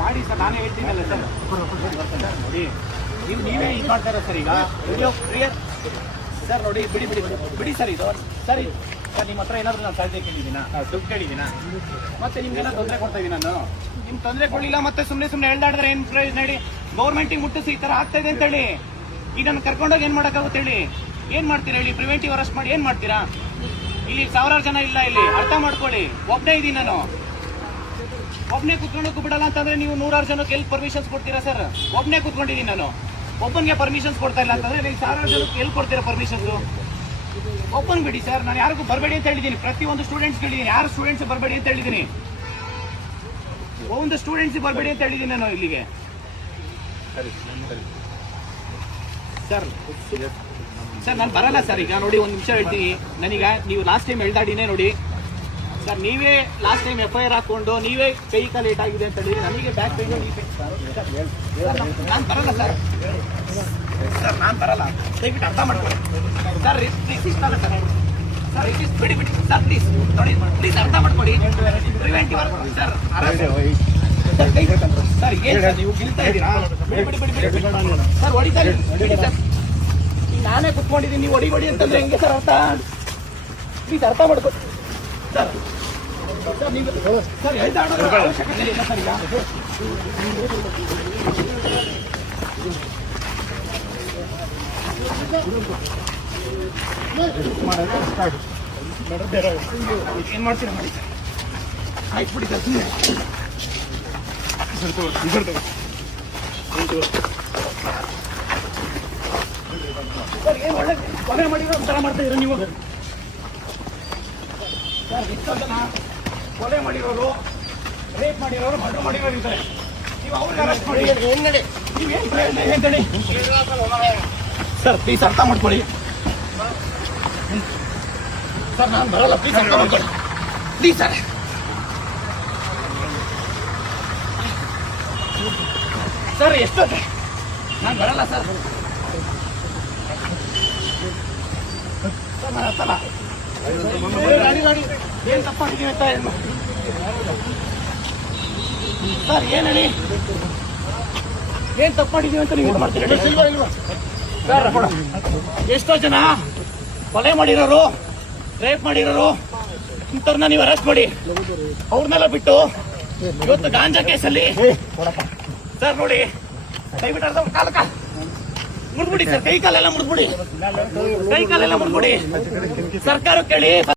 ಮಾಡಿ ಸರ್, ನಾನೇ ಹೇಳ್ತೀನಲ್ಲ ಸರ್. ನೋಡಿ ನೀವು ನೀವೇ ಇದು ಮಾಡ್ತಾರ ಸರ್. ಈಗ ವಿಡಿಯೋ ಕ್ಲಿಯರ್ ಸರ್. ನೋಡಿ ಬಿಡಿ ಬಿಡಿ ಬಿಡಿ ಸರ್. ಇದು ಸರಿ ಸರ್, ನಿಮ್ಮ ಹತ್ರ ಏನಾದರೂ ನಾನು ಸಾಧ್ಯ ಕೇಳಿದ್ದೀನಾ? ದುಡ್ಡು ಕೇಳಿದ್ದೀನಾ? ಮತ್ತೆ ನಿಮ್ಗೆಲ್ಲ ತೊಂದರೆ ಕೊಡ್ತಾ ಇದ್ದೀನಿ ನಾನು? ನಿಮ್ ತೊಂದರೆ ಕೊಡಲಿಲ್ಲ ಮತ್ತೆ ಸುಮ್ಮನೆ ಹೇಳ್ದಾಡಿದ್ರೆ ಏನ್ ಪ್ರಯೋಜನ ಹೇಳಿ? ಗೌರ್ಮೆಂಟಿಗೆ ಮುಟ್ಟಿಸಿ ಈ ತರ ಆಗ್ತಾ ಇದೆ ಅಂತ ಹೇಳಿ ಈಗ ನನ್ನ ಕರ್ಕೊಂಡೋಗಿ ಏನ್ ಮಾಡಕ್ಕಾಗುತ್ತೆ ಹೇಳಿ? ಏನ್ ಮಾಡ್ತೀರಾ ಹೇಳಿ? ಪ್ರಿವೆಂಟಿವ್ ಅರೆಸ್ಟ್ ಮಾಡಿ ಏನ್ ಮಾಡ್ತೀರಾ? ಇಲ್ಲಿ ಸಾವಿರಾರು ಜನ ಇಲ್ಲ, ಇಲ್ಲಿ ಅರ್ಥ ಮಾಡ್ಕೊಳ್ಳಿ. ಒಬ್ಬನೇ ಇದ್ದೀನಿ ನಾನು, ಒಬ್ಬನೇ ಕುತ್ಕೊಂಡೋಗು ಬಿಡಲ್ಲ ಅಂತಂದ್ರೆ ನೀವು 100 ಜನಕ್ಕೆ ಎಲ್ಲಿ ಪರ್ಮಿಷನ್ಸ್ ಕೊಡ್ತೀರಾ ಸರ್? ಒಬ್ಬನೇ ಕುತ್ಕೊಂಡಿದ್ದೀನಿ ನಾನು, ಒಬ್ಬನಿಗೆ ಪರ್ಮಿಷನ್ಸ್ ಕೊಡ್ತಾ ಇಲ್ಲ ಅಂತಂದ್ರೆ ನೀವು ಸಾವಿರಾರು ಜನಕ್ಕೆ ಎಲ್ಲಿ ಕೊಡ್ತೀರಾ ಪರ್ಮಿಷನ್ಸ್? ಒಬ್ಬನ್ ಬಿಡಿ ಸರ್. ನಾನು ಯಾರಿಗೂ ಬರಬೇಡಿ ಅಂತ ಹೇಳಿದ್ದೀನಿ. ಪ್ರತಿಯೊಂದು ಸ್ಟೂಡೆಂಟ್ಸ್ ಹೇಳಿದ್ದೀನಿ, ಯಾರು ಸ್ಟೂಡೆಂಟ್ಸ್ ಬರಬೇಡಿ ಅಂತ ಹೇಳಿದ್ದೀನಿ. ಒಂದು ಸ್ಟೂಡೆಂಟ್ಸ್ ಬರಬೇಡಿ ಅಂತ ಹೇಳಿದ್ದೀನಿ ನಾನು ಇಲ್ಲಿಗೆ ಸರ್. ಸರ್ ನಾನು ಬರಲ್ಲ ಸರ್. ಈಗ ನೋಡಿ ಒಂದು ನಿಮಿಷ ಹೇಳ್ತೀನಿ. ನನಗ ನೀವು ಲಾಸ್ಟ್ ಟೈಮ್ ಹೇಳ್ದಾಡಿನೇ ನೋಡಿ ಸರ್. ನೀವೇ ಲಾಸ್ಟ್ ಟೈಮ್ FIR ಹಾಕೊಂಡು ನೀವೇ ಕೈ ಕಾಲು ಲೇಟ್ ಆಗಿದೆ ಅಂತ ಹೇಳಿ ನನಗೆ ಬ್ಯಾಕ್ ಪೇನ್. ನಾನು ಬರಲ್ಲ ಸರ್. ಸರ್ ನಾನು ಬರಲ್ಲ, ದಯವಿಟ್ಟು ಅರ್ಥ ಮಾಡ್ಕೊಳ್ಳಿ ಸರ್. ಇಷ್ಟ ಅಲ್ಲ ಸರ್. ಸರ್ ಇಟ್ ಬಿಡಿ ಬಿಡಿ ಸರ್, ಪ್ಲೀಸ್ ನೋಡಿ, ಪ್ಲೀಸ್ ಅರ್ಥ ಮಾಡ್ಕೊಡಿ. Preventive sir sir. ಏನು ಸರ್ ನೀವು ಗಿಲ್ತಾ ಇದ್ದೀರಾ? ಬಿಡಿ ಬಿಡಿ ಬಿಡಿ ಬಿಡಿ ಸರ್. ಹೊಡಿತಾರೆ ಬಿಡಿ ಸರ್. ನಾನೇ ಕುತ್ಕೊಂಡಿದ್ದೀನಿ, ನೀವು ಹೊಡಿ ಅಂತಂದ್ರೆ ಹೆಂಗೆ ಸರ್ ಅರ್ಥ? ಪ್ಲೀಸ್ ಅರ್ಥ ಮಾಡ್ಕೊ ಸರ್. ಸರ್ ನೀವು ಸರ್ ಹೇಳ್ತಾ ಅವಶ್ಯಕತೆ ಇಲ್ಲ ಸರ್. ಈಗ ಏನ್ ಮಾಡ್ತೀರಾ ಮಾಡಿ ಸರ್. ಆಯ್ತು ಬಿಡಿ ಸರ್. ಸರ್ ಏನ್ ಒಳ್ಳೆ ಕೊಲೆ ಮಾಡಿರೋ ತರ ಮಾಡ್ತಾ ಇದ್ದೀರಾ ನೀವು ಸರ್. ಎಷ್ಟೋ ಜನ ಕೊಲೆ ಮಾಡಿರೋರು, ರೇಪ್ ಮಾಡಿರೋರು, ಮರ್ಡರ್ ಮಾಡಿರೋರು ಇರ್ತಾರೆ. ನೀವು ಅವ್ರಿಗೆ ಅರೆಸ್ಟ್ ಮಾಡಿ ನೀವೇನ್ ಪ್ರಯೋಜನ ಹೇಳಿ ಸರ್? ಪ್ಲೀಸ್ ಅರ್ಥ ಮಾಡ್ಕೊಳ್ಳಿ ಸರ್. ನಾನು ಬರಲ್ಲ, ಪ್ಲೀಸ್ ಅರ್ಥ ಮಾಡ್ಕೊಳ್ಳಿ ಪ್ಲೀಸ್ ಸರ್. ಸರ್ ಎಷ್ಟೊತ್ತೆ ನಾನು ಬರಲ್ಲ ಸರ್. ಸರ್ ನಾನು ಅರ್ಥಲ್ಲ. ಗಾಡಿ ಏನ್ ತಪ್ಪಾಗಿದ್ದೀವಿ ಅಂತ ಹೇಳಿ ಸರ್. ಏನ್ ಹೇಳಿ, ಏನ್ ತಪ್ಪು ಮಾಡಿದೀವಿ ಅಂತ ನೀವು ಮಾಡ್ತೀರಿ ಸರ್? ಎಷ್ಟೋ ಜನ ಕೊಲೆ ಮಾಡಿರೋರು, ರೇಪ್ ಮಾಡಿರೋರು ಇಂಥವ್ರನ್ನ ನೀವು ಅರೆಸ್ಟ್ ಮಾಡಿ ಅವ್ರನ್ನೆಲ್ಲ ಬಿಟ್ಟು ಇವತ್ತು ಗಾಂಜಾ ಕೇಸಲ್ಲಿ ಸರ್ ನೋಡಿ, ದಯವಿಟ್ಟು ಅರ್ಥ ಕಾಲಕ ಮುಡ್ಬಿಡಿ ಸರ್. ಕೈ ಕಾಲೆಲ್ಲ ಮುಡ್ಬಿಡಿ, ಕೈ ಕಾಲೆಲ್ಲ ಮುಡ್ಬಿಡಿ. ಸರ್ಕಾರ ಕೇಳಿ.